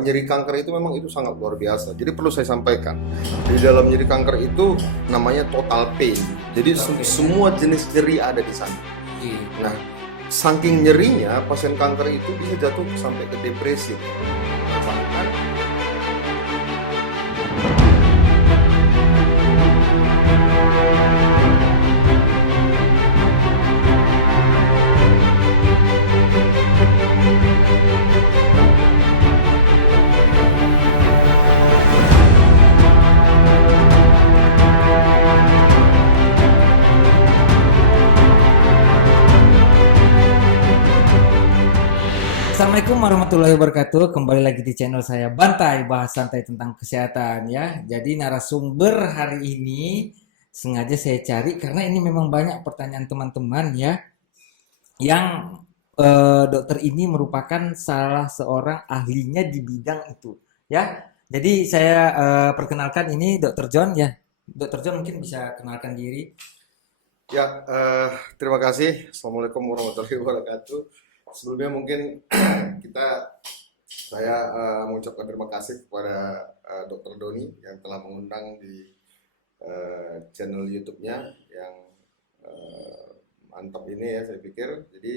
nyeri kanker itu memang itu sangat luar biasa. Jadi perlu saya sampaikan, di dalam nyeri kanker itu namanya total pain. Jadi semua jenis nyeri ada di sana. Nah, saking nyerinya pasien kanker itu bisa jatuh sampai ke depresi. Bahkan Assalamualaikum warahmatullahi wabarakatuh. Kembali lagi di channel saya Bantai, bahas santai tentang kesehatan ya. Jadi narasumber hari ini sengaja saya cari karena ini memang banyak pertanyaan teman-teman ya. Yang dokter ini merupakan salah seorang ahlinya di bidang itu ya. Jadi saya perkenalkan ini Dokter John ya. Dokter John mungkin bisa kenalkan diri. ya, terima kasih. Assalamualaikum warahmatullahi wabarakatuh. Sebelumnya mungkin saya mengucapkan terima kasih kepada Dr. Doni yang telah mengundang di channel YouTube-nya yang mantap ini ya saya pikir. Jadi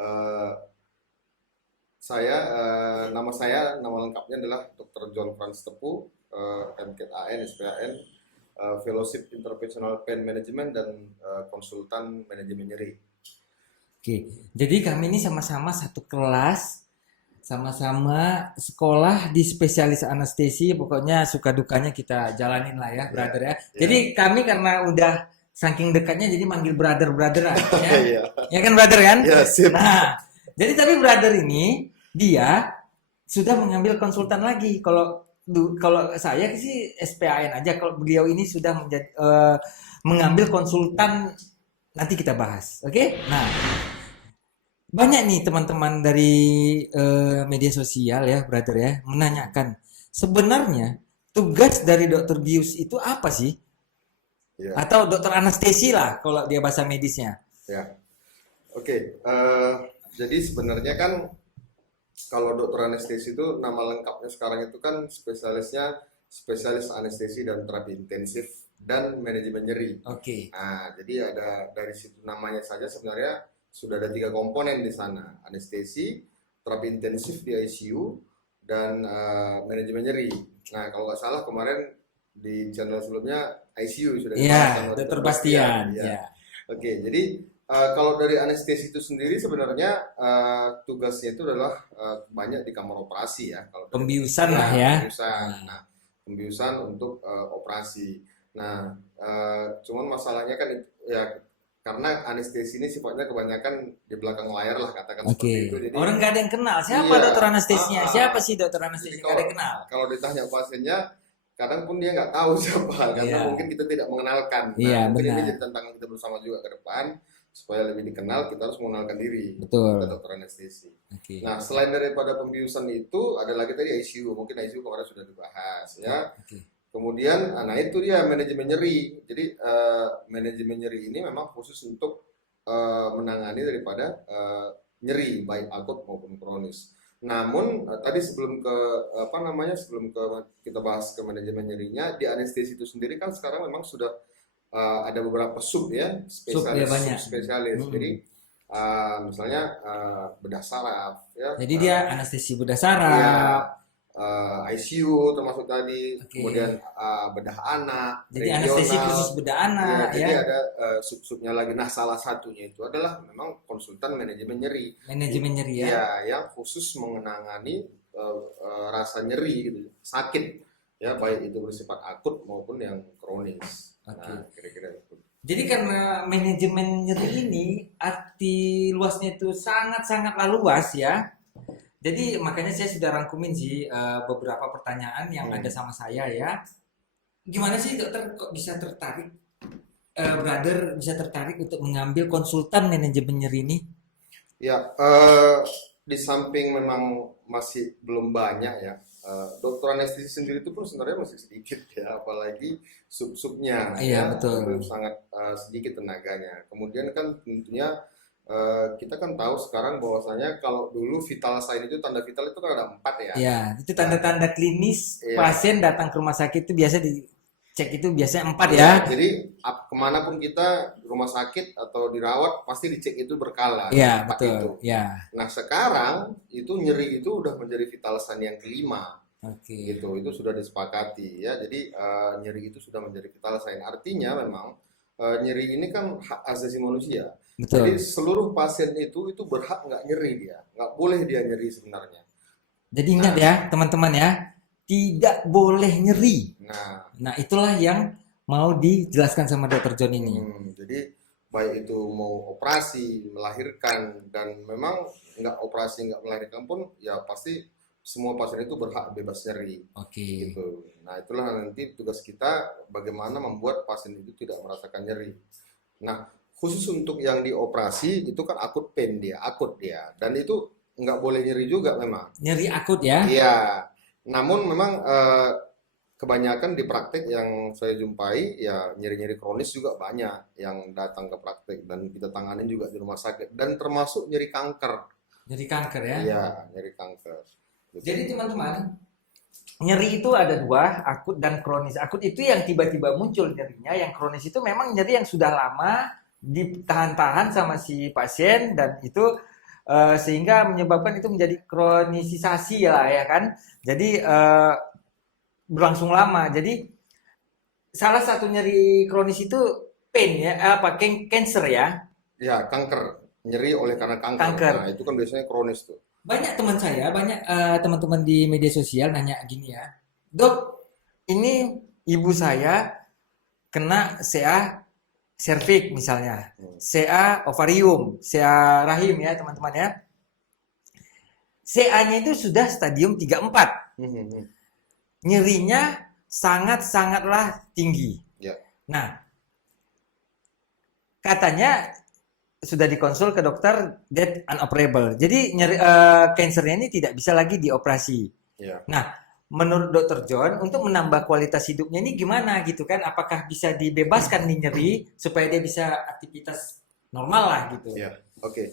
eh, nama lengkapnya adalah Dr. John Franz Tepu, MKAN, SPAN, Fellowship Interventional Pain Management dan konsultan manajemen nyeri. Oke, jadi kami ini sama-sama satu kelas, sama-sama sekolah di spesialis anestesi. Pokoknya suka dukanya kita jalanin lah ya, brother ya. Jadi kami karena udah saking dekatnya, jadi manggil brother-brotheran ya. Iya. Ya kan brother kan? Ya, sip. Nah, jadi tapi brother ini dia sudah mengambil konsultan lagi. Kalau saya sih SPAN aja. Kalau beliau ini sudah mengambil konsultan, nanti kita bahas. Oke? Nah, banyak nih teman-teman dari media sosial ya, brother ya, menanyakan sebenarnya tugas dari dokter bius itu apa sih? Ya, Atau dokter anestesi lah kalau dia bahasa medisnya. ya. Oke, jadi sebenarnya kan kalau dokter anestesi itu nama lengkapnya sekarang itu kan spesialis anestesi dan terapi intensif dan manajemen nyeri. Oke. Nah, jadi ada dari situ namanya saja sebenarnya sudah ada 3 komponen di sana: anestesi, terapi intensif di ICU, dan manajemen nyeri. Nah, kalau nggak salah kemarin di channel sebelumnya ICU sudah dibahas Iya, sama dokter Dr. Bastian. Ya. Ya. Oke, jadi kalau dari anestesi itu sendiri sebenarnya tugasnya itu adalah banyak di kamar operasi ya. Kalau dari Pembiusan lah ya. pembiusan. Nah, pembiusan untuk operasi. Nah, cuman masalahnya kan ya karena anestesi ini sifatnya kebanyakan di belakang layar lah katakan seperti itu. Oke. Jadi Orang nggak ada yang kenal. Siapa iya, dokter anestesinya? Siapa sih dokter jadi anestesi? Nggak ada yang kenal. kalau ditanya pasiennya, kadang pun dia nggak tahu siapa karena Iya. mungkin kita tidak mengenalkan. Iya, Nah, mungkin ini benar. jadi tantangan kita bersama juga ke depan supaya lebih dikenal. Kita harus mengenalkan diri. Betul. Kita dokter anestesi. Oke. Nah, selain daripada pembiusan itu, ada lagi tadi ICU. Mungkin ICU kemarin sudah dibahas ya. Oke. Kemudian, nah itu dia manajemen nyeri. Jadi manajemen nyeri ini memang khusus untuk menangani daripada nyeri baik akut maupun kronis. Namun tadi sebelum ke sebelum kita bahas ke manajemen nyerinya, di anestesi itu sendiri kan sekarang memang sudah ada beberapa sub ya, Sub ya banyak. spesialis. Hmm. Jadi misalnya bedah saraf ya. Jadi dia anestesi bedah Ya, saraf. ICU termasuk tadi, Oke. kemudian bedah anak, Jadi anestesi regional. khusus bedah Ya, anak jadi ya. ada sub-subnya lagi. Nah, salah satunya itu adalah memang konsultan manajemen nyeri. Manajemen nyeri ya. Ya, yang khusus mengenangani rasa nyeri gitu, sakit ya, baik itu bersifat akut maupun yang kronis. Oke. Nah, kira-kira itu. Jadi karena manajemen nyeri ini arti luasnya itu sangat-sangatlah luas ya. Jadi makanya saya sudah rangkumin sih beberapa pertanyaan yang ada sama saya ya. Gimana sih dokter kok bisa tertarik, brother bisa tertarik untuk mengambil konsultan manajemen nyeri ini? Ya, di samping memang masih belum banyak ya, dokter anestesi sendiri itu pun sebenarnya masih sedikit ya, apalagi sub-subnya Iya ya, betul. itu sangat sedikit tenaganya. Kemudian kan tentunya kita kan tahu sekarang bahwasanya kalau dulu vital sign itu tanda vital itu kan ada 4 ya. Ya, itu Nah, tanda-tanda klinis iya. pasien datang ke rumah sakit itu biasa dicek itu biasanya 4 Iya, ya. jadi kemanapun kita rumah sakit atau dirawat pasti dicek itu berkala Iya, yang 4 betul. itu. Ya, Nah sekarang itu nyeri itu udah menjadi vital sign yang kelima oke. gitu, itu sudah disepakati ya. Jadi nyeri itu sudah menjadi vital sign. Artinya memang nyeri ini kan hak asasi manusia. Jadi Betul. seluruh pasien itu berhak nggak nyeri dia, nggak boleh dia nyeri sebenarnya. Jadi ingat Nah, ya, teman-teman ya, tidak boleh nyeri. nah Nah, itulah yang mau dijelaskan sama Dokter John ini. Jadi baik itu mau operasi, melahirkan, dan memang nggak operasi nggak melahirkan pun ya pasti semua pasien itu berhak bebas nyeri Oke. gitu. Nah itulah nanti tugas kita bagaimana membuat pasien itu tidak merasakan nyeri. Nah khusus untuk yang dioperasi itu kan akut dia, dan itu nggak boleh nyeri juga memang. Nyeri akut ya. Iya, namun memang kebanyakan di praktek yang saya jumpai ya nyeri-nyeri kronis juga banyak yang datang ke praktek dan kita tangani juga di rumah sakit dan termasuk nyeri kanker. Nyeri kanker ya. Iya, nyeri kanker. Jadi Gitu. teman-teman, nyeri itu ada dua, akut dan kronis. Akut itu yang tiba-tiba muncul nyerinya, yang kronis itu memang nyeri yang sudah lama ditahan-tahan sama si pasien dan itu sehingga menyebabkan itu menjadi kronisisasi lah ya kan. Jadi berlangsung lama. Jadi salah satu nyeri kronis itu pain ya, cancer ya, Ya, kanker. Nyeri oleh karena kanker. kanker. Nah, itu kan biasanya kronis tuh. Banyak teman saya, banyak teman-teman di media sosial nanya gini ya, Dok, ini ibu saya kena CA serviks misalnya, Hmm. CA ovarium, CA rahim ya teman-teman ya. CA-nya itu sudah stadium 3-4. Hmm, hmm, hmm. Nyerinya sangat-sangatlah tinggi. Ya, Nah, katanya sudah dikonsul ke dokter that unoperable. Jadi nyeri kansernya ini tidak bisa lagi dioperasi. ya. Nah, menurut Dokter John untuk menambah kualitas hidupnya ini gimana gitu kan? Apakah bisa dibebaskan nih nyeri supaya dia bisa aktivitas normal lah gitu? Ya, oke.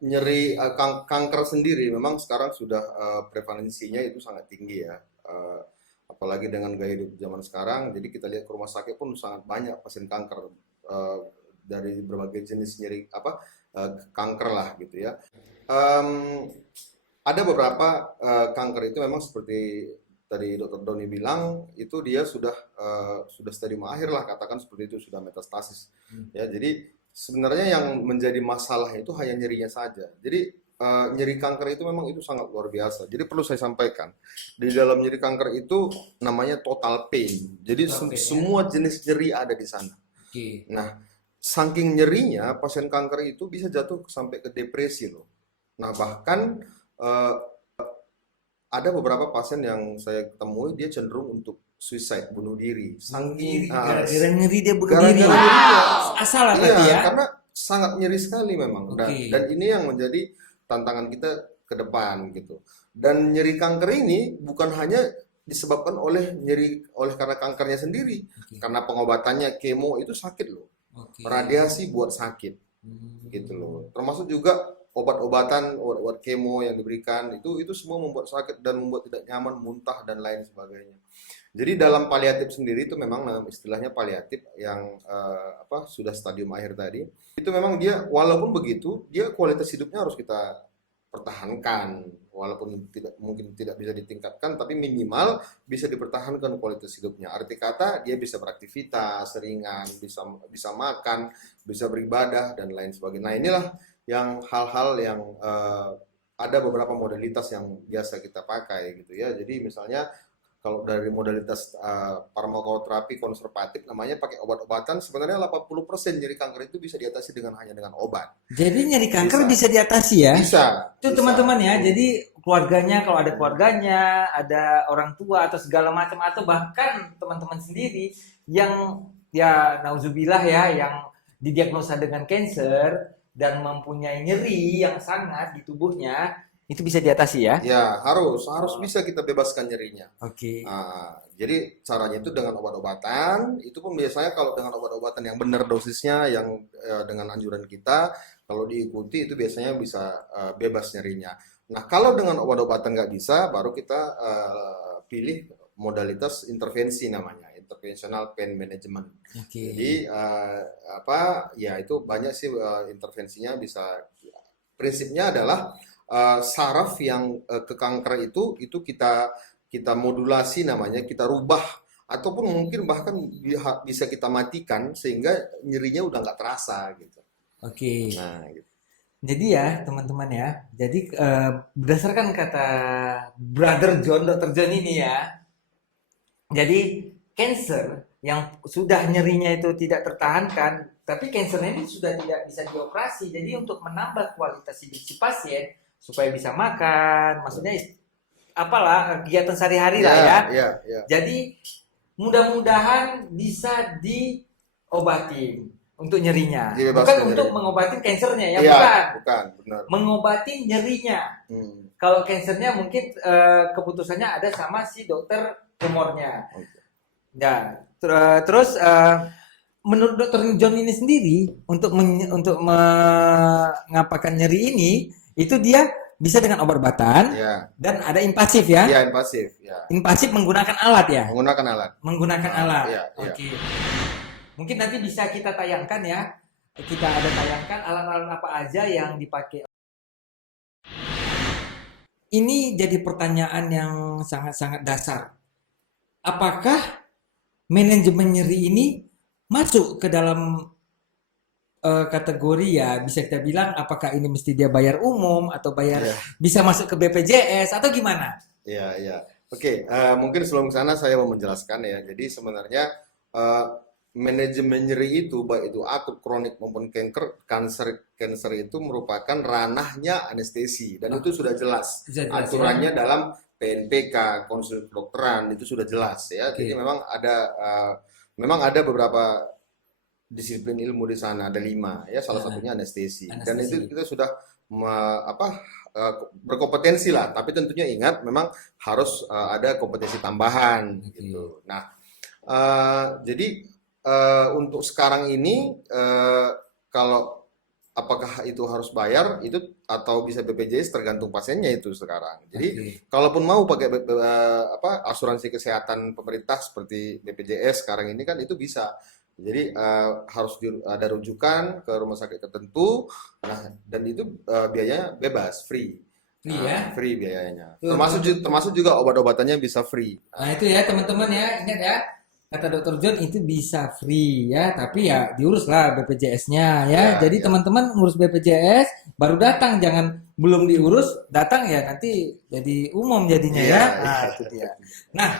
Nyeri kanker sendiri memang sekarang sudah prevalensinya itu sangat tinggi ya. Eh, Apalagi dengan gaya hidup zaman sekarang, jadi kita lihat ke rumah sakit pun sangat banyak pasien kanker eh, dari berbagai jenis nyeri kanker lah gitu ya. Em, ada beberapa kanker itu memang seperti tadi Dokter Doni bilang itu dia sudah stadium akhir lah, katakan seperti itu, sudah metastasis ya. Jadi sebenarnya yang menjadi masalah itu hanya nyerinya saja. Jadi nyeri kanker itu memang itu sangat luar biasa. Jadi perlu saya sampaikan, di dalam nyeri kanker itu namanya total pain. Jadi Total pain, ya. semua jenis nyeri ada di sana. Oke. Nah, saking nyerinya pasien kanker itu bisa jatuh sampai ke depresi loh. Nah, bahkan eh, ada beberapa pasien yang saya temui dia cenderung untuk suicide, bunuh diri. Bunuh diri, Saking gara-gara nyeri dia bunuh diri. gara-gara nyerinya. Asal lah Iya, berarti ya. karena sangat nyeri sekali memang. Dan, Oke. dan ini yang menjadi tantangan kita ke depan gitu. Dan nyeri kanker ini bukan hanya disebabkan oleh karena kankernya sendiri, Oke. karena pengobatannya kemo itu sakit loh. Oke. Radiasi buat sakit gitu loh. Termasuk juga obat-obat kemo yang diberikan itu semua membuat sakit dan membuat tidak nyaman, muntah dan lain sebagainya. Jadi dalam paliatif sendiri itu memang istilahnya paliatif yang sudah stadium akhir tadi. Itu memang dia walaupun begitu, dia kualitas hidupnya harus kita pertahankan. Walaupun mungkin tidak bisa ditingkatkan, tapi minimal bisa dipertahankan kualitas hidupnya. Arti kata dia bisa beraktivitas ringan, bisa makan, bisa beribadah dan lain sebagainya. Nah, inilah yang hal-hal yang ada beberapa modalitas yang biasa kita pakai gitu ya. Jadi misalnya kalau dari modalitas farmakoterapi konservatif namanya pakai obat-obatan, sebenarnya 80% nyeri kanker itu bisa diatasi hanya dengan obat. Jadi nyeri kanker Bisa. bisa diatasi ya? Bisa. Itu teman-teman ya. Jadi keluarganya kalau ada keluarganya, ada orang tua atau segala macam atau bahkan teman-teman sendiri yang ya nauzubillah ya yang didiagnosa dengan kanker dan mempunyai nyeri yang sangat di tubuhnya itu bisa diatasi ya? Ya, harus bisa kita bebaskan nyerinya. Oke. Jadi caranya itu dengan obat-obatan, itu pun biasanya kalau dengan obat-obatan yang benar dosisnya, yang dengan anjuran kita, Kalau diikuti itu biasanya bisa bebas nyerinya. Nah, kalau dengan obat-obatan nggak bisa, baru kita pilih modalitas intervensi namanya, interventional pain management. Oke. Jadi apa ya itu banyak sih intervensinya bisa. Prinsipnya adalah saraf yang ke kanker itu kita kita modulasi namanya, kita rubah ataupun mungkin bahkan bisa kita matikan sehingga nyerinya udah nggak terasa gitu. Oke. Nah, gitu. Jadi ya teman-teman ya, jadi berdasarkan kata Brother John, Dr. John ini ya, jadi cancer yang sudah nyerinya itu tidak tertahankan, tapi cancernya ini sudah tidak bisa dioperasi. Jadi untuk menambah kualitas hidup si pasien supaya bisa makan, maksudnya apalah kegiatan sehari-hari lah ya. Ya, ya. Jadi mudah-mudahan bisa diobatin untuk nyerinya. Bukan Dibebaskan untuk nyeri. mengobatin cancernya ya, Iya, bukan. bukan, benar. Mengobatin nyerinya. Hmm, Kalau cancernya mungkin keputusannya ada sama si dokter tumornya. oke. Ya, terus menurut dokter John ini sendiri untuk mengapakan nyeri ini itu dia bisa dengan obat-obatan Ya, dan ada invasif ya. ya invasif, ya. Invasif menggunakan alat ya. Menggunakan alat. Menggunakan alat. Ya, ya. Oke. Mungkin nanti bisa kita tayangkan ya. Kita ada tayangkan alat-alat apa aja yang dipakai. Ini jadi pertanyaan yang sangat-sangat dasar. Apakah manajemen nyeri ini masuk ke dalam kategori ya bisa kita bilang apakah ini mesti dia bayar umum atau bayar Ya, bisa masuk ke BPJS atau gimana? ya, ya. Oke, mungkin sebelum ke sana saya mau menjelaskan ya. Jadi sebenarnya eh, manajemen nyeri itu baik itu akut, kronik maupun kanker itu merupakan ranahnya anestesi dan itu sudah jelas Bisa jelas ya? aturannya dalam PNPK, konsul kedokteran itu sudah jelas ya. Jadi Oke, memang ada beberapa disiplin ilmu di sana, ada 5 ya, salah nah, satunya anestesi. Dan itu anestesi. kita sudah berkompetensi lah, tapi tentunya ingat memang harus ada kompetensi tambahan Oke. gitu. Nah, jadi untuk sekarang ini kalau apakah itu harus bayar itu atau bisa BPJS tergantung pasiennya itu sekarang. Jadi Oke. kalaupun mau pakai asuransi kesehatan pemerintah seperti BPJS sekarang ini kan itu bisa. Jadi harus ada rujukan ke rumah sakit tertentu. Nah, dan itu biayanya bebas, free. Free Nah, ya. free biayanya. Tuh, Termasuk juga obat-obatannya bisa free. nah itu ya teman-teman ya, ingat ya. Kata Dokter John itu bisa free ya, tapi ya diurus lah BPJS-nya ya. Ya, Jadi ya. teman-teman ngurus BPJS baru datang, jangan belum diurus datang ya nanti jadi umum jadinya Iya, ya. iya. Nah, itu dia. Nah,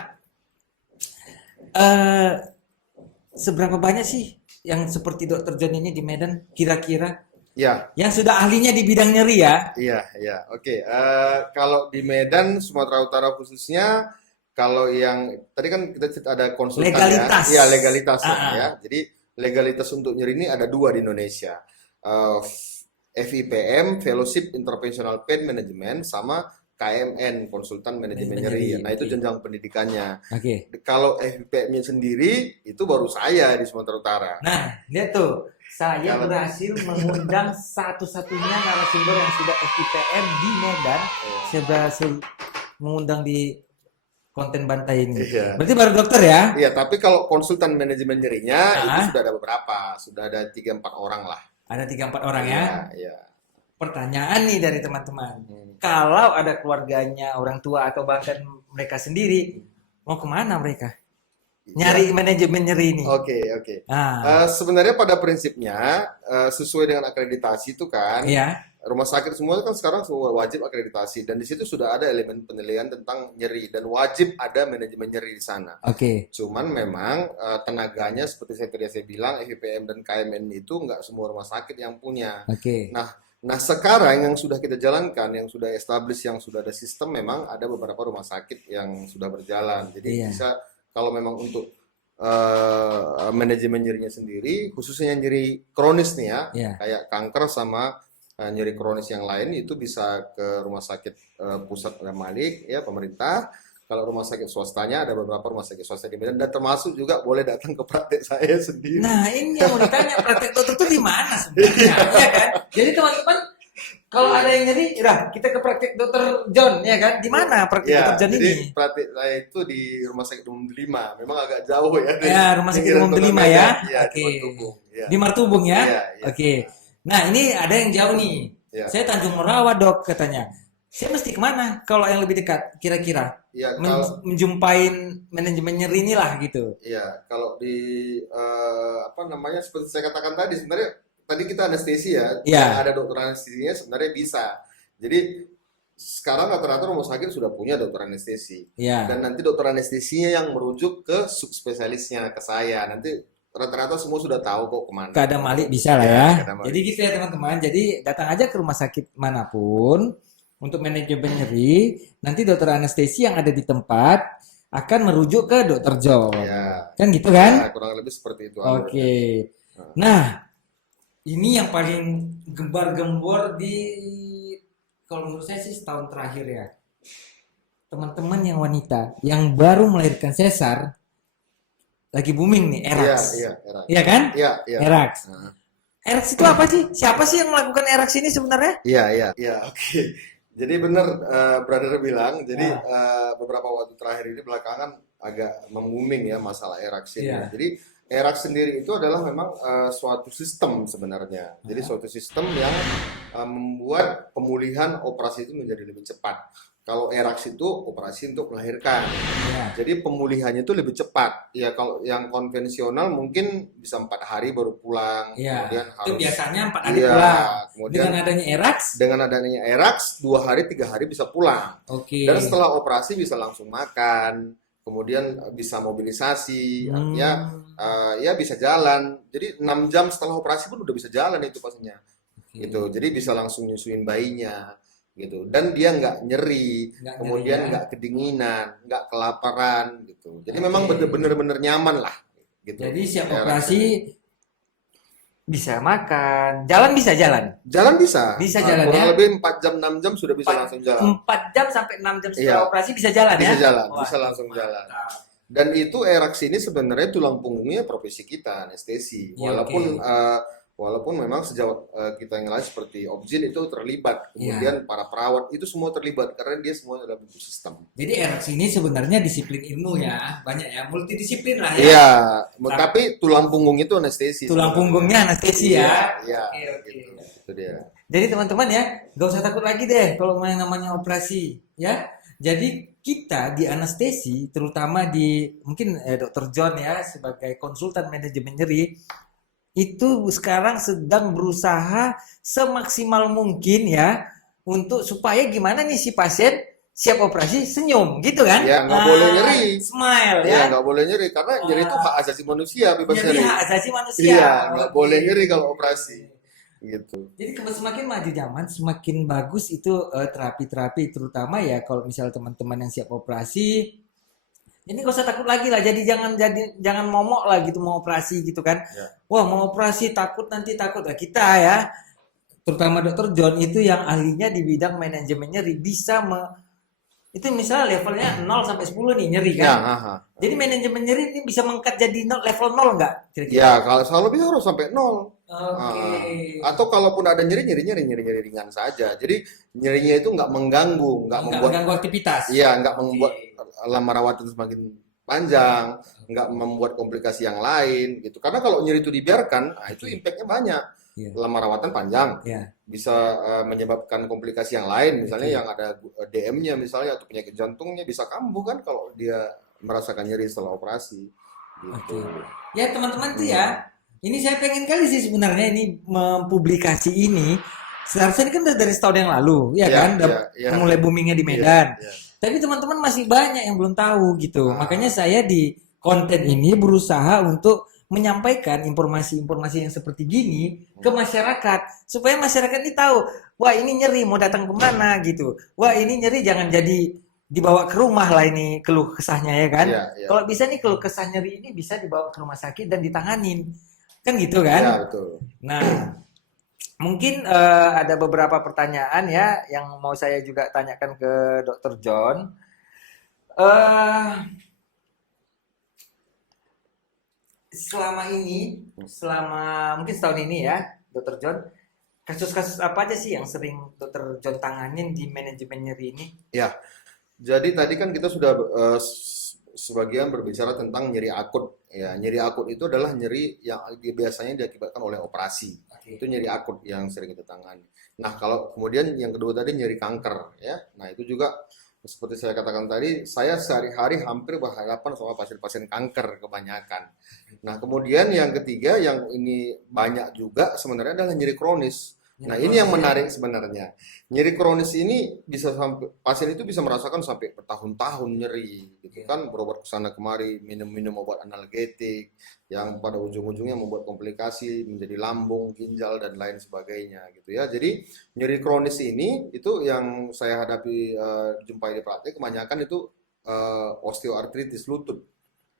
eh, seberapa banyak sih yang seperti Dokter John ini di Medan kira-kira Ya, yang sudah ahlinya di bidang nyeri ya? iya, iya. Oke, kalau di Medan, Sumatera Utara khususnya, kalau yang tadi kan kita ada konsultan ya, Legalitas. iya legalitasnya Ah, ya. ah. Jadi legalitas untuk nyeri ini ada 2 di Indonesia. Eh, FIPM, Fellowship Interventional Pain Management, sama KMN, Konsultan Manajemen Manajemen nyeri, Nyeri. Nah itu oke. jenjang pendidikannya. Oke. Kalau FIPM-nya sendiri, itu baru saya di Sumatera Utara. Nah, lihat tuh, saya Kalau berhasil mengundang satu-satunya narasumber yang sudah FIPM di Medan. Saya berhasil mengundang di konten Bantai ini. iya. Berarti baru dokter ya? Iya, tapi kalau konsultan manajemen nyerinya itu Ah, sudah ada beberapa, sudah ada 3-4 orang lah. ada 3-4 orang ya. Iya, iya. Pertanyaan nih dari teman-teman. Hmm. Kalau ada keluarganya, orang tua atau bahkan mereka sendiri, mau kemana mereka? Ya, Nyari manajemen nyeri ini. oke, oke. Ah, Sebenarnya pada prinsipnya sesuai dengan akreditasi itu kan, iya. rumah sakit semua kan sekarang semua wajib akreditasi dan di situ sudah ada elemen penilaian tentang nyeri dan wajib ada manajemen nyeri di sana. Oke, Cuman memang tenaganya seperti saya bilang FIPM dan KMN itu nggak semua rumah sakit yang punya. oke. Nah, nah sekarang yang sudah kita jalankan, yang sudah established, yang sudah ada sistem, memang ada beberapa rumah sakit yang sudah berjalan. Jadi Iya, bisa kalau memang untuk manajemen nyerinya sendiri, khususnya nyeri kronis nih ya, iya. kayak kanker sama nyeri kronis yang lain itu bisa ke rumah sakit pusat Malik ya pemerintah. Kalau rumah sakit swastanya ada beberapa rumah sakit swasta di Medan dan termasuk juga boleh datang ke praktek saya sendiri. Nah, ini yang mau ditanya, praktek dokter itu di mana sebenarnya? Ya kan? Jadi teman-teman, kalau ada yang nyeri, udah kita ke praktek dokter John, ya kan? Di mana praktek Ya, dokter John jadi ini? praktek saya itu di Rumah Sakit Umum Delima. Memang agak jauh ya dari Ya, Rumah Sakit pinggiran Umum kota Delima Medan. ya. Iya, di Oke. Martubung. Iya, Di Martubung ya. iya, iya. Oke. Nah, ini ada yang jauh nih. Iya, Saya Tanjung Morawa, Dok, katanya. Saya mesti kemana kalau yang lebih dekat, kira-kira? iya kalau Menjumpain manajemen nyeri inilah gitu. iya kalau di apa namanya seperti saya katakan tadi sebenarnya tadi kita anestesi ya, yang Ya, ada dokter anestesinya sebenarnya bisa. Jadi sekarang rata-rata rumah sakit sudah punya dokter anestesi dan ya. nanti dokter anestesinya yang merujuk ke subspesialisnya ke saya. Nanti rata-rata semua sudah tahu kok kemana. Keadaan Malik bisa lah Ya, ya. kata Malik Jadi gitu ya bisa. teman-teman. Jadi datang aja ke rumah sakit manapun untuk manajemen nyeri. Nanti dokter anestesi yang ada di tempat akan merujuk ke dokter John. Ya, Kan gitu ya kan? kurang lebih seperti itu alurnya. Oke. Nah, Nah, ini yang paling gembar-gembor di kalau menurut saya sih setahun terakhir ya. Teman-teman yang wanita yang baru melahirkan sesar lagi booming nih, iya, Erax. iya, era. Iya kan? Iya, iya. Erax. Nah, Erax itu apa sih? Siapa sih yang melakukan Erax ini sebenarnya? iya, iya, iya, oke. Jadi benar brother bilang, jadi Ah, beberapa waktu terakhir ini belakangan agak membooming ya masalah ERAX ini. iya. Jadi ERAX sendiri itu adalah memang suatu sistem sebenarnya. Jadi Ah, suatu sistem yang membuat pemulihan operasi itu menjadi lebih cepat. Kalau ERAX itu operasi untuk melahirkan. iya. Jadi pemulihannya itu lebih cepat. Ya kalau yang konvensional mungkin bisa 4 hari baru pulang, Iya. kemudian Itu harus biasanya 4 hari iya, pulang. kemudian Dengan adanya Erax, dengan adanya ERAX 2 hari 3 hari bisa pulang oke. dan setelah operasi bisa langsung makan kemudian bisa mobilisasi artinya Hmm, ya bisa jalan jadi 6 jam setelah operasi pun udah bisa jalan itu pastinya gitu oke. jadi bisa langsung nyusuin bayinya gitu dan dia nggak nyeri Nggak nyeri kemudian ya. nggak kedinginan nggak kelaparan gitu jadi memang Oke. bener-bener nyaman lah gitu Jadi siap ERAX operasi ini. bisa makan, jalan bisa jalan, Jalan bisa. bisa jalan ya. Kurang lebih 4 jam 6 jam sudah bisa 4, langsung jalan. 4 jam sampai 6 jam Iya, setelah operasi bisa jalan bisa ya. jalan, Wah, bisa langsung jalan. mantap. Dan itu ERAX ini sebenarnya tulang punggungnya profesi kita, anestesi. Iya, oke. Walaupun memang sejauh kita yang lain seperti Obgyn itu terlibat, Iya. kemudian para perawat itu semua terlibat karena dia semua adalah bentuk sistem. Jadi Erax ini sebenarnya disiplin ilmu ya, banyak ya, multidisiplin lah ya. Iya, Tapi tapi tulang punggung itu anestesi tulang sebenarnya. punggungnya anestesi Iya, ya. iya, Oke, oke. gitu. Itu dia. Jadi teman-teman ya, gak usah takut lagi deh kalau main namanya operasi ya. Jadi kita di anestesi, terutama di mungkin Dokter John ya sebagai konsultan manajemen nyeri, itu sekarang sedang berusaha semaksimal mungkin ya untuk supaya gimana nih si pasien siap operasi senyum gitu kan? Ya, nggak boleh nyeri. Smile Iya, ya. nggak boleh nyeri karena nyeri itu hak asasi manusia, bebas Nyeri nyeri. hak asasi manusia. Iya, nggak Oke. boleh nyeri kalau operasi. Gitu. Jadi semakin maju zaman, semakin bagus itu terapi-terapi, terutama ya kalau misal teman-teman yang siap operasi, ini gak usah takut lagi lah. Jadi jangan momok lah gitu mau operasi gitu kan. Ya. Wah mau operasi takut nanti takut lah kita ya. Terutama Dokter John itu yang ahlinya di bidang manajemen nyeri bisa itu misalnya levelnya 0 sampai 10 nih nyeri Ya, kan. aha. Jadi manajemen nyeri ini bisa mengangkat jadi level 0 nggak kira-kira? Ya, kalau lebih harus sampai 0. Oke. Atau kalaupun ada nyeri ringan saja. Jadi nyerinya itu nggak mengganggu, nggak Nggak membuat, mengganggu aktivitas. iya, nggak Oke. membuat lama rawatan semakin panjang, nggak membuat komplikasi yang lain gitu. Karena kalau nyeri itu dibiarkan, nah itu Oke. impactnya banyak. Iya. Lama rawatan panjang, Ya. bisa menyebabkan komplikasi yang lain, misalnya Oke. yang ada DM-nya misalnya atau penyakit jantungnya bisa kambuh kan kalau dia merasakan nyeri setelah operasi gitu. Oke. Ya teman-teman tuh Hmm. ya, ini saya pengen kali sih sebenarnya ini mempublikasi ini. Seharusnya ini kan udah dari setahun yang lalu, ya Iya, kan? Udah iya, iya, mulai boomingnya di iya, Medan. iya. Tapi teman-teman masih banyak yang belum tahu gitu. Makanya Ah, saya di konten ini berusaha untuk menyampaikan informasi-informasi yang seperti gini ke masyarakat supaya masyarakat ini tahu, wah ini nyeri mau datang kemana gitu. Wah ini nyeri jangan jadi dibawa ke rumah lah ini keluh kesahnya ya kan. iya, iya. Kalau bisa nih keluh kesah nyeri ini bisa dibawa ke rumah sakit dan ditanganin. Kan gitu Iya, kan? betul. Nah, mungkin ada beberapa pertanyaan ya yang mau saya juga tanyakan ke Dokter John. eh selama ini, selama mungkin setahun ini ya, Dokter John, kasus-kasus apa aja sih yang sering Dokter John tanganin di manajemen nyeri ini? Ya, jadi tadi kan kita sudah sebagian berbicara tentang nyeri akut. Ya, nyeri akut itu adalah nyeri yang biasanya diakibatkan oleh operasi. Oke. Itu nyeri akut yang sering kita tangani. Nah, kalau kemudian yang kedua tadi nyeri kanker, ya. Nah, itu juga seperti saya katakan tadi, saya sehari-hari hampir berhadapan sama pasien-pasien kanker kebanyakan. Nah, kemudian yang ketiga yang ini banyak juga sebenarnya adalah nyeri kronis. Nyeri Nah, ini kronis yang ya. menarik sebenarnya. Nyeri kronis ini bisa sampai pasien itu bisa merasakan sampai bertahun-tahun nyeri, gitu Iya. kan, berobat ke sana kemari, minum-minum obat analgetik yang pada ujung-ujungnya membuat komplikasi menjadi lambung, ginjal dan lain sebagainya, gitu ya. Jadi nyeri kronis ini itu yang saya hadapi jumpai di praktek kebanyakan itu osteoartritis lutut,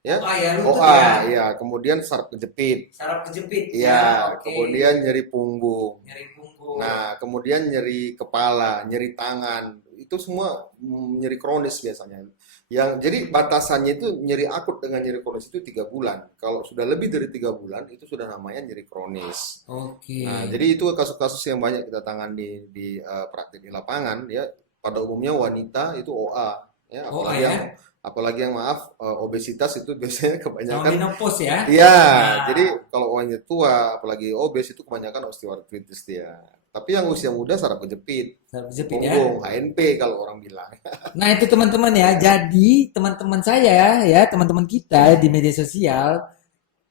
Oh, ya. ya lutut ya. OA, ya, kemudian saraf kejepit, Saraf kejepit ya. ya, Oke. kemudian nyeri punggung. Nyeri punggung. Nah, kemudian nyeri kepala, nyeri tangan, itu semua nyeri kronis biasanya. Yang jadi batasannya itu nyeri akut dengan nyeri kronis itu 3 bulan. Kalau sudah lebih dari 3 bulan itu sudah namanya nyeri kronis. Oke. Nah, jadi itu kasus-kasus yang banyak kita tangani di praktik di lapangan ya. Pada umumnya wanita itu OA ya, Oh yang ya. apalagi yang maaf obesitas itu biasanya Sama kebanyakan. menopause ya. Iya, Nah, jadi kalau wanita tua, apalagi obes itu kebanyakan osteoartritis dia. Tapi yang usia muda saraf kejepit, saraf di kejepit ya. punggung, HNP kalau orang bilang. Nah, itu teman-teman ya. Jadi, teman-teman saya ya, teman-teman kita di media sosial,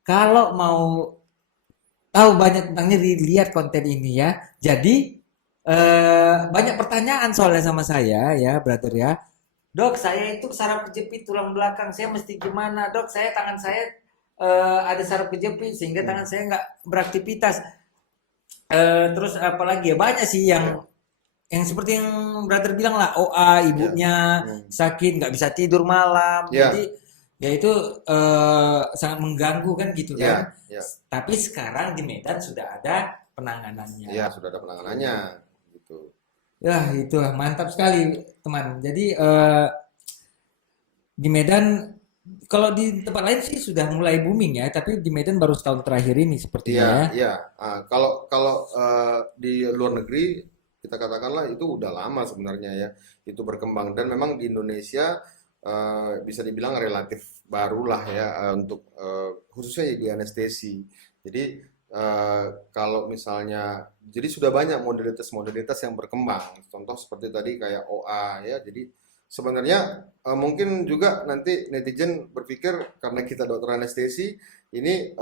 kalau mau tahu banyak tentang nyeri, lihat konten ini ya. Jadi, banyak pertanyaan soalnya sama saya ya, brother ya. Dok, saya itu saraf kejepit tulang belakang, saya mesti gimana? Dok, tangan saya ada saraf kejepit sehingga tangan Hmm, saya nggak beraktivitas. Terus apalagi ya banyak sih ya, yang seperti yang brother bilang lah, OA ya, ibunya hmm, sakit nggak bisa tidur malam, jadi ya, ya itu sangat mengganggu kan gitu kan. ya, ya, Tapi sekarang di Medan sudah ada penanganannya. ya, sudah ada penanganannya, Gitu. gitu. Ya itu mantap sekali teman. Jadi di Medan kalau di tempat lain sih sudah mulai booming ya, tapi di Medan baru setahun terakhir ini sepertinya Iya, ya. iya. Kalau kalau di luar negeri kita katakanlah itu udah lama sebenarnya ya itu berkembang dan memang di Indonesia bisa dibilang relatif barulah ya untuk khususnya di anestesi. Jadi kalau misalnya jadi sudah banyak modalitas-modalitas yang berkembang. Contoh seperti tadi kayak OA ya. Jadi sebenarnya mungkin juga nanti netizen berpikir karena kita dokter anestesi ini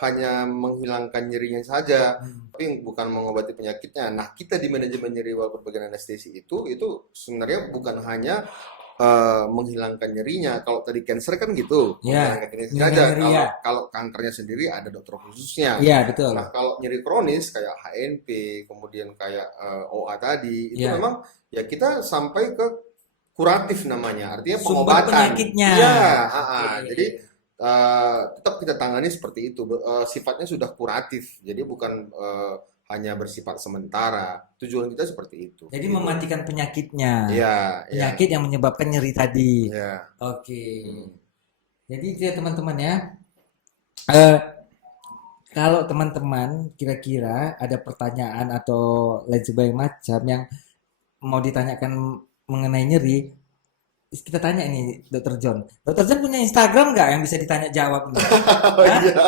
hanya menghilangkan nyerinya saja, Hmm. tapi bukan mengobati penyakitnya. Nah, kita di manajemen nyeri walaupun bagian anestesi itu sebenarnya bukan hanya menghilangkan nyerinya. Kalau tadi cancer kan gitu, Ya, menghilangkan nyeri meninggal saja. nyeri Kalau ya. kalau kankernya sendiri ada dokter khususnya. Iya betul. Nah, kalau nyeri kronis kayak HNP, kemudian kayak OA tadi, itu Ya. memang ya kita sampai ke kuratif namanya, artinya Sumber pengobatan. penyakitnya. Iya, Oke. jadi tetap kita tangani seperti itu. Sifatnya sudah kuratif, jadi bukan hanya bersifat sementara. Tujuan kita seperti itu, Jadi gitu. mematikan penyakitnya. Iya, iya, Penyakit yang menyebabkan nyeri tadi. iya. Oke. Hmm. Jadi itu ya teman-teman ya. Eh, Kalau teman-teman kira-kira ada pertanyaan atau lain sebagainya macam yang mau ditanyakan mengenai nyeri, kita tanya ini Dokter John. Dokter John punya Instagram nggak yang bisa ditanya jawab ini? Oh Hah? iya,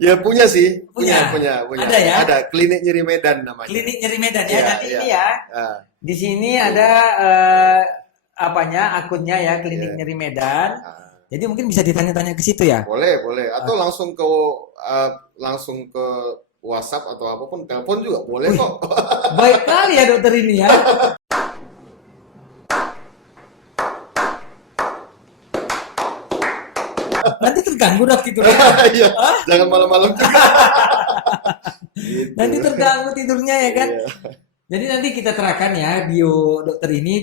ya punya sih, Punya? punya. Ada ya? Ada Klinik Nyeri Medan namanya. Klinik Nyeri Medan ya. Iya, Nanti iya. ini ya. Ah, Di sini betul. ada apanya akunnya ya Klinik Iya. Nyeri Medan. Ah. Jadi mungkin bisa ditanya-tanya ke situ ya. Boleh, boleh. Atau Ah, langsung ke WhatsApp atau apapun, telepon juga boleh wih, kok. baik kali ya dokter ini ya. Nanti terganggu dok tidurnya. Iya, Hah? jangan malam-malam juga. Gitu. Nanti terganggu tidurnya ya kan. Iya. Jadi nanti kita terapkan ya bio dokter ini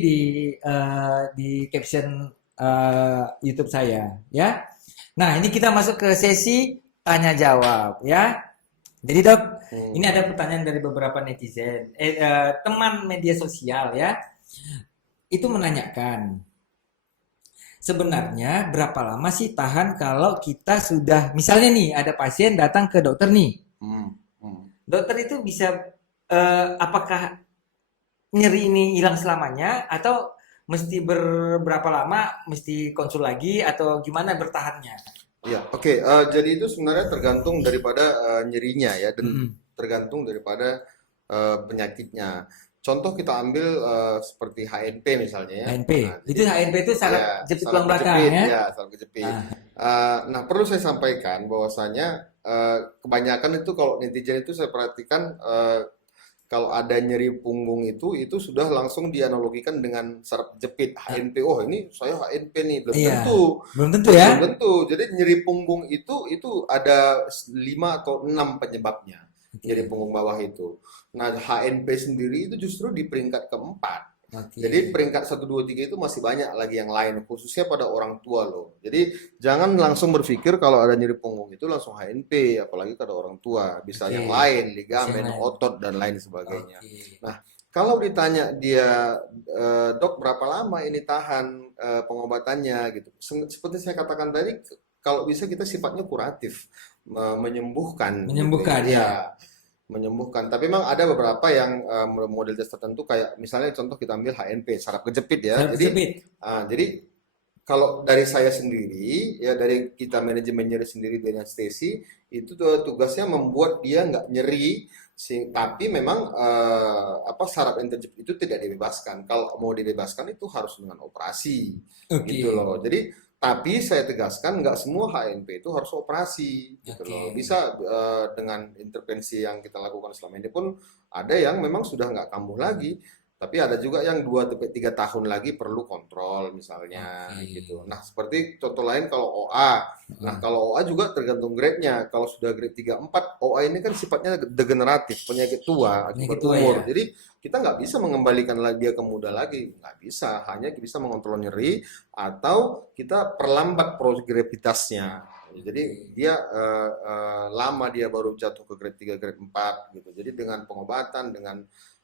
di caption YouTube saya ya. Nah, ini kita masuk ke sesi tanya jawab ya. Jadi dok, ini Hmm. ada pertanyaan dari beberapa netizen, teman media sosial ya. Itu menanyakan, sebenarnya berapa lama sih tahan kalau kita sudah, misalnya nih ada pasien datang ke dokter nih, Hmm, hmm. dokter itu bisa apakah nyeri ini hilang selamanya atau mesti berapa lama mesti konsul lagi atau gimana bertahannya? Ya, oke. Jadi itu sebenarnya tergantung daripada nyerinya ya, dan Mm-mm. tergantung daripada penyakitnya. Contoh kita ambil seperti HNP misalnya ya. HNP. Nah, jadi Itu HNP itu saraf ya jepit saraf tulang belakang kejepit ya. ya, saraf kejepit. Ah, Nah, perlu saya sampaikan bahwasanya kebanyakan itu kalau netizen itu saya perhatikan kalau ada nyeri punggung itu sudah langsung dianalogikan dengan saraf jepit ah, HNP. Oh, ini saya HNP nih. Belum iya, tentu. belum tentu ya. Belum tentu. Jadi nyeri punggung itu ada 5 atau 6 penyebabnya. Nyeri Oke, punggung bawah itu. Nah, HNP sendiri itu justru di peringkat keempat. oke, Jadi peringkat satu 2 3 itu masih banyak lagi yang lain, khususnya pada orang tua loh. Jadi jangan langsung berpikir kalau ada nyeri punggung itu langsung HNP, apalagi pada orang tua. Bisa oke. yang lain, Bisa yang ligamen, lain. otot, dan lain sebagainya. Oke, Nah, kalau ditanya dia, dok berapa lama ini tahan pengobatannya gitu. Seperti saya katakan tadi, kalau bisa kita sifatnya kuratif, menyembuhkan gitu ya. menyembuhkan Ya, ya. menyembuhkan. Tapi memang ada beberapa yang model tes tertentu kayak misalnya contoh kita ambil HNP, saraf kejepit ya. Saraf Jadi, kejepit. jadi kalau dari saya sendiri, ya dari kita manajemen nyeri sendiri di anestesi, itu tugasnya membuat dia nggak nyeri, tapi memang apa saraf yang terjepit itu tidak dibebaskan. Kalau mau dibebaskan itu harus dengan operasi, gitu Oke, loh. Jadi, tapi saya tegaskan nggak semua HNP itu harus operasi, gitu oke. loh. Bisa dengan intervensi yang kita lakukan selama ini pun ada yang memang sudah nggak kambuh lagi. Tapi ada juga yang 2 sampai 3 tahun lagi perlu kontrol misalnya Oke. gitu. Nah, seperti contoh lain kalau OA. Nah, Heeh. kalau OA juga tergantung grade-nya. Kalau sudah grade 3 4, OA ini kan sifatnya degeneratif, penyakit tua Penyakit akibat tua ya. umur. Jadi, kita nggak bisa mengembalikan dia ke muda lagi. Nggak bisa. Hanya bisa mengontrol nyeri atau kita perlambat progresivitasnya. Oke. Jadi dia lama dia baru jatuh ke grade 3 grade 4 gitu. Jadi dengan pengobatan, dengan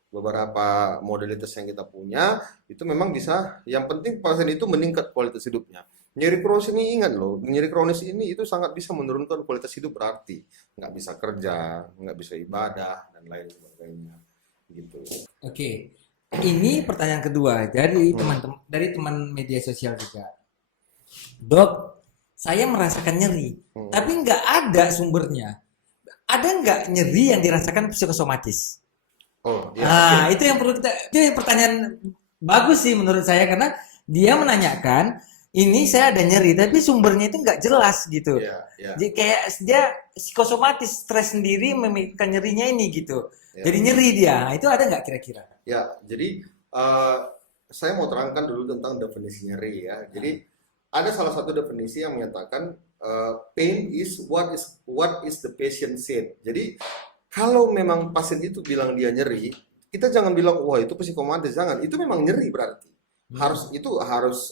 beberapa modalitas yang kita punya itu memang bisa, yang penting pasien itu meningkat kualitas hidupnya. Nyeri kronis ini ingat loh, nyeri kronis ini itu sangat bisa menurunkan kualitas hidup, berarti nggak bisa kerja, nggak bisa ibadah dan lain sebagainya gitu. Oke. Ini pertanyaan kedua dari Hmm. teman-teman dari teman media sosial juga. Dok, saya merasakan nyeri, Hmm. tapi nggak ada sumbernya. Ada nggak nyeri yang dirasakan psikosomatis? Oh ya, oke. Ah, itu yang perlu kita, itu yang pertanyaan bagus sih menurut saya karena dia menanyakan, ini saya ada nyeri, tapi sumbernya itu nggak jelas gitu. Ya, ya, Jadi kayak dia psikosomatis, stres sendiri memikirkan nyerinya ini gitu. ya. Jadi nyeri dia. Nah, itu ada nggak kira-kira? Ya, jadi eh, saya mau terangkan dulu tentang definisi nyeri ya. Jadi Nah, ada salah satu definisi yang menyatakan pain is what is the patient said. Jadi kalau memang pasien itu bilang dia nyeri, kita jangan bilang wah itu psikomatis, jangan. Itu memang nyeri berarti. hmm, Harus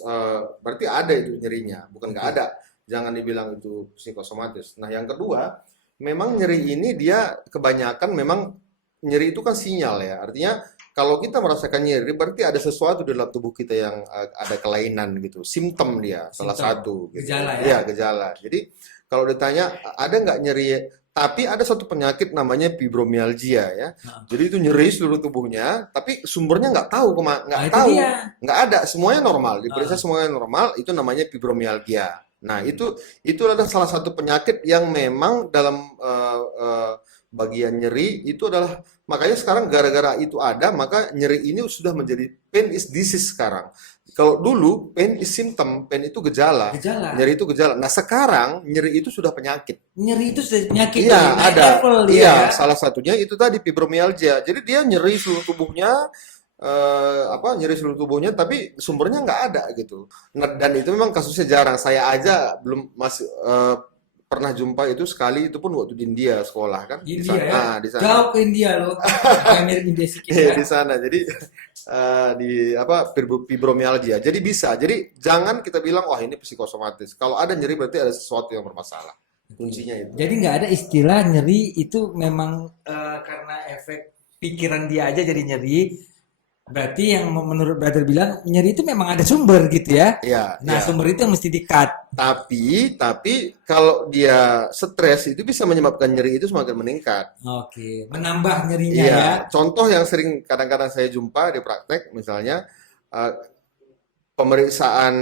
berarti ada itu nyerinya, bukan nggak oke. ada. Jangan dibilang itu psikosomatis. Nah, yang kedua, memang nyeri ini dia kebanyakan memang nyeri itu kan sinyal ya. Artinya kalau kita merasakan nyeri berarti ada sesuatu dalam tubuh kita yang ada kelainan gitu. Simptom dia salah Simptom, satu gitu. gejala ya. Iya, gejala. Jadi kalau ditanya ada nggak nyeri, tapi ada satu penyakit namanya fibromialgia ya. Nah, Jadi itu nyeri seluruh tubuhnya, tapi sumbernya nggak tahu, nah, nggak itu tahu, dia. nggak ada, semuanya normal, diperiksa Ah, semuanya normal, itu namanya fibromialgia. Nah, itu adalah salah satu penyakit yang memang dalam bagian nyeri itu adalah, makanya sekarang gara-gara itu ada, maka nyeri ini sudah menjadi pain is disease sekarang. Kalau dulu pain is symptom, pain itu gejala, gejala. nyeri itu gejala. Nah, sekarang nyeri itu sudah penyakit. Nyeri itu sudah penyakit Iya, jadi naik ada. level dia Iya, ya. salah satunya itu tadi fibromialgia. Jadi dia nyeri seluruh tubuhnya, nyeri seluruh tubuhnya, tapi sumbernya nggak ada gitu. Nah, dan itu memang kasusnya jarang. Saya aja belum masih pernah jumpa itu sekali, itu pun waktu di India sekolah kan di India sana. ya. Ah, di sana. Jauh ke India loh. Agak mirip India sedikit ya. Di sana. Jadi di apa fibromialgia. Jadi bisa. Jadi jangan kita bilang wah ini psikosomatis. Kalau ada nyeri berarti ada sesuatu yang bermasalah. Oke. Kuncinya itu. Jadi nggak ada istilah nyeri itu memang karena efek pikiran dia aja jadi nyeri Berarti yang menurut brother bilang nyeri itu memang ada sumber gitu ya. Ya, Nah, ya. sumber itu yang mesti di-cut. Tapi kalau dia stres itu bisa menyebabkan nyeri itu semakin meningkat. Oke, menambah nyerinya Iya, ya. contoh yang sering kadang-kadang saya jumpa di praktek, misalnya eh, pemeriksaan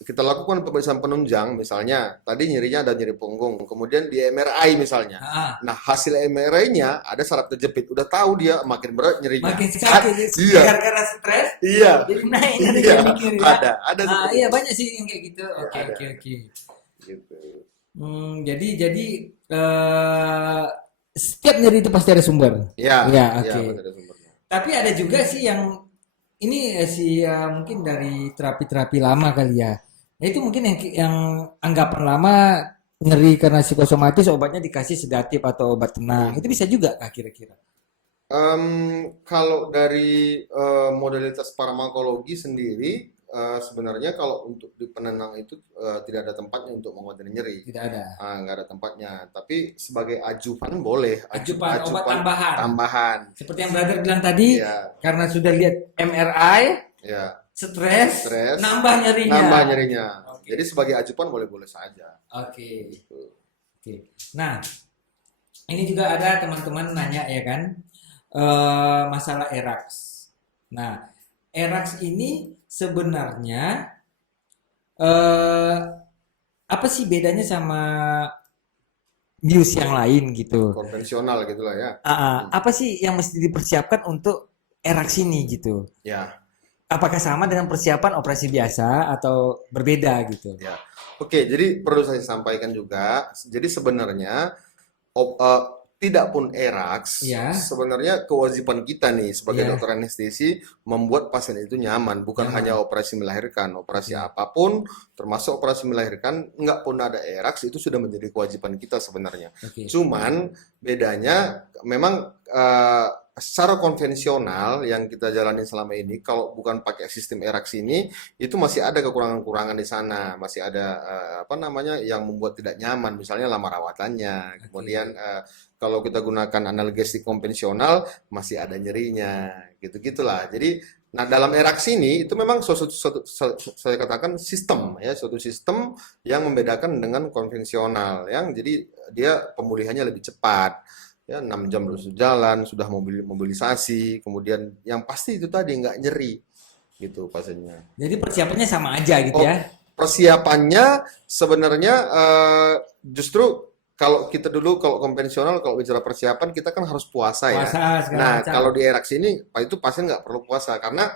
kita lakukan pemeriksaan penunjang, misalnya tadi nyerinya ada nyeri punggung, kemudian di MRI misalnya. Ah, Nah, hasil MRI-nya ada saraf kejepit, udah tahu dia makin berat nyerinya. makin sakit Iya, gara-gara stres, iya, jadi naik nanti iya, dia mikir ya. ada Ah, seperti iya itu. banyak sih yang kayak gitu. Ya, Oke, ada, oke, oke. gitu. Jadi eh setiap nyeri itu pasti ada sumber. Ya, Ya, ya, oke. pasti ada sumbernya. Tapi ada juga sih yang ini sih ya, mungkin dari terapi-terapi lama kali ya. Nah, itu mungkin yang anggapan lama nyeri karena psikosomatis obatnya dikasih sedatif atau obat tenang. Itu Mhm. bisa juga kah kira-kira? Kalau dari modalitas farmakologi sendiri, sebenarnya kalau untuk di penenang itu tidak ada tempatnya untuk mengobati nyeri. Tidak ada. Nggak ada tempatnya. Tapi sebagai ajupan boleh, Ajukan obat ajupan tambahan. tambahan. Seperti yang brother bilang tadi, Ya, karena sudah lihat MRI, ya, stres, stres, nambah nyerinya. nambah nyerinya. Jadi Oke. sebagai ajupan boleh-boleh saja. Oke. Gitu. Oke. Nah, ini juga ada teman-teman nanya ya kan, masalah erax. Nah, erax ini sebenarnya eh, apa sih bedanya sama bius yang lain gitu? Konvensional gitulah ya. Apa sih yang mesti dipersiapkan untuk erax ini gitu? Ya, Apakah sama dengan persiapan operasi biasa atau berbeda gitu? ya. Oke, jadi perlu saya sampaikan juga. Jadi sebenarnya op- eh, tidak pun ERAX, Ya, sebenarnya kewajiban kita nih sebagai ya, dokter anestesi membuat pasien itu nyaman, bukan hanya nyaman. operasi melahirkan, operasi Oke, apapun, termasuk operasi melahirkan, nggak pun ada ERAX itu sudah menjadi kewajiban kita sebenarnya. oke. Cuman bedanya memang secara konvensional yang kita jalani selama ini, kalau bukan pakai sistem ERAX ini, itu masih ada kekurangan-kekurangan di sana, masih ada apa namanya yang membuat tidak nyaman, misalnya lama rawatannya, kemudian Oke. kalau kita gunakan analgesik konvensional masih ada nyerinya, gitu-gitulah. Jadi, nah dalam erax ini itu memang saya katakan sistem ya, suatu sistem yang membedakan dengan konvensional, yang jadi dia pemulihannya lebih cepat. Ya, 6 jam terus jalan, sudah mobilisasi, kemudian yang pasti itu tadi nggak nyeri gitu pasiennya. Jadi persiapannya sama aja gitu Oh, ya. persiapannya sebenarnya justru kalau kita dulu kalau konvensional kalau bicara persiapan kita kan harus puasa ya. Puasa segala Nah, macam. kalau di erax ini itu pasien nggak perlu puasa karena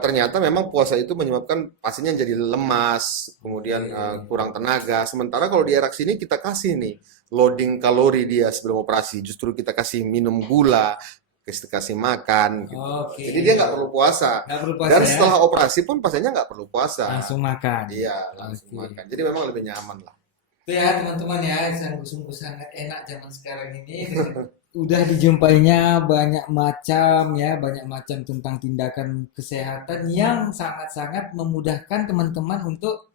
ternyata memang puasa itu menyebabkan pasiennya jadi lemas, kemudian Oke. kurang tenaga. Sementara kalau di erax ini kita kasih nih loading kalori dia sebelum operasi, justru kita kasih minum gula, kita kasih makan gitu. Oke. Jadi dia nggak perlu puasa. Nggak perlu puasa Dan ya. setelah operasi pun pasiennya nggak perlu puasa. Langsung makan. Iya, langsung Oke. makan. Jadi memang lebih nyaman lah. Itu ya teman-teman ya, sungguh-sungguh sangat enak zaman sekarang ini. Udah dijumpainya banyak macam ya, banyak macam tentang tindakan kesehatan yang sangat-sangat memudahkan teman-teman untuk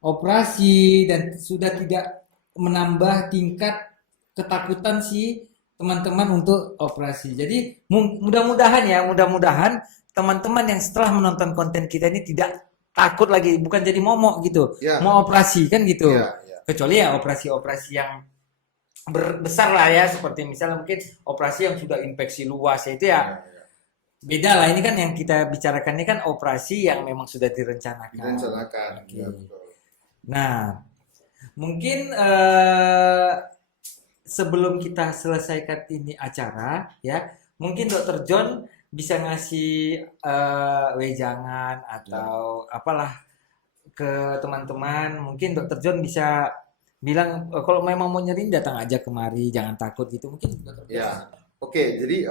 operasi dan sudah tidak menambah tingkat ketakutan si teman-teman untuk operasi. Jadi mudah-mudahan ya, mudah-mudahan teman-teman yang setelah menonton konten kita ini tidak takut lagi, bukan jadi momok gitu, Ya, mau operasi kan gitu. ya, ya, Kecuali ya operasi-operasi yang besar lah ya, seperti misalnya mungkin operasi yang sudah infeksi luas ya itu ya ya, ya. beda lah. Ini kan yang kita bicarakan ini kan operasi yang memang sudah direncanakan. Direncanakan. Oke. Ya, betul. Nah, mungkin sebelum kita selesaikan ini acara, ya, mungkin Dokter John bisa ngasih wejangan Ya. atau apalah ke teman-teman. Mungkin Dokter John bisa bilang kalau memang mau nyeri datang aja kemari, jangan takut gitu. Mungkin Dokter John bisa. Ya. Oke, jadi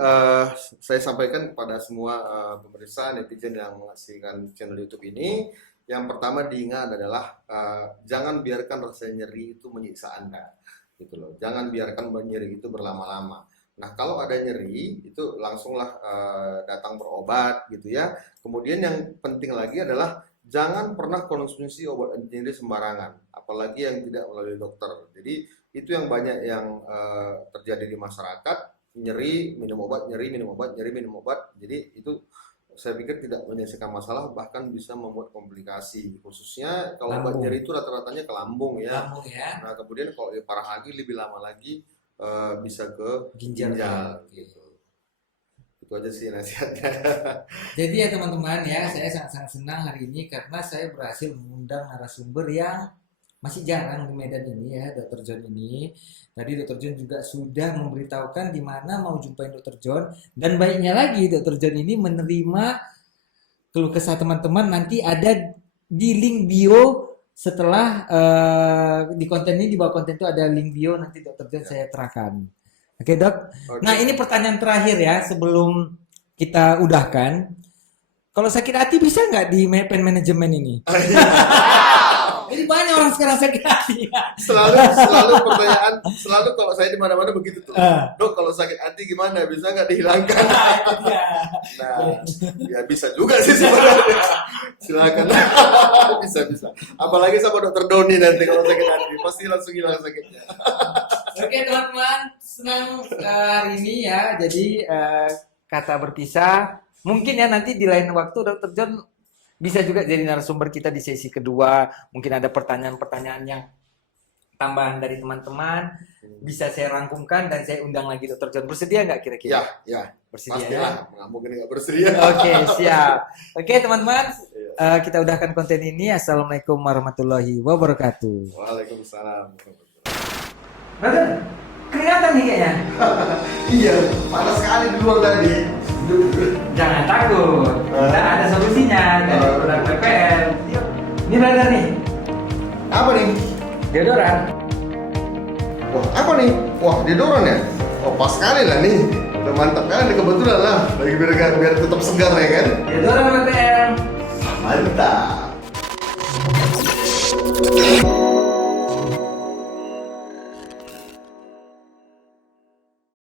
saya sampaikan kepada semua pemirsa netizen yang menyaksikan channel YouTube ini, yang pertama diingat adalah jangan biarkan rasa nyeri itu menyiksa Anda, gitu loh. Jangan biarkan nyeri itu berlama-lama. Nah, kalau ada nyeri itu langsunglah datang berobat, gitu ya. Kemudian yang penting lagi adalah jangan pernah konsumsi obat anti nyeri sembarangan, apalagi yang tidak melalui dokter. Jadi itu yang banyak yang terjadi di masyarakat, nyeri minum obat, nyeri minum obat, nyeri minum obat. Jadi itu saya pikir tidak menyelesaikan masalah, bahkan bisa membuat komplikasi. Khususnya kalau obat Lambung. nyeri itu rata-ratanya ke lambung ya. Lambung ya, Nah, kemudian kalau parah lagi, lebih lama lagi bisa ke ginjal. ginjal gitu. Itu aja sih nasihatnya. Jadi ya teman-teman ya, saya sangat-sangat senang hari ini karena saya berhasil mengundang narasumber yang masih jarang di Medan ini ya, Dr. John ini. Tadi Dr. John juga sudah memberitahukan di mana mau jumpain Dr. John, dan baiknya lagi Dr. John ini menerima keluh kesah teman-teman, nanti ada di link bio setelah di konten ini, di bawah konten itu ada link bio, nanti Dr. John saya terahkan. Oke dok. Oke. Nah ini pertanyaan terakhir ya sebelum kita udahkan. Kalau sakit hati bisa nggak di pen manajemen ini? Ini banyak orang sekarang sakit hati. Selalu pertanyaan, selalu kalau saya di mana-mana begitu tuh. Ah. Dok, kalau sakit hati gimana? Bisa nggak dihilangkan? Nah, ya bisa juga sih sebenarnya. Silakan. Bisa. Apalagi sama dokter Doni nanti kalau sakit hati, pasti langsung hilang sakitnya. Oke teman-teman, senang hari ini ya. Jadi kata berpisah. Mungkin ya nanti di lain waktu Dr. John bisa juga jadi narasumber kita di sesi kedua. Mungkin ada pertanyaan-pertanyaan yang tambahan dari teman-teman. Bisa saya rangkumkan dan saya undang lagi Dr. John. Bersedia nggak kira-kira? Ya, Bersedia ya? pastilah. Nggak mungkin nggak bersedia. Oke, siap. Oke teman-teman, kita udahkan konten ini. Assalamualaikum warahmatullahi wabarakatuh. Waalaikumsalam. Brother, kelihatan nih kayaknya. Iya, panas sekali di luar tadi. Jangan takut, kita ada solusinya dari produk PPL. Yuk, ini brother nih, Apa nih? deodoran. Wah, apa nih? Wah, deodoran ya? Oh, pas sekali lah nih. Udah mantap kan, kebetulan lah. Lagi biar tetap segar ya kan? Deodoran PPL. Mantap.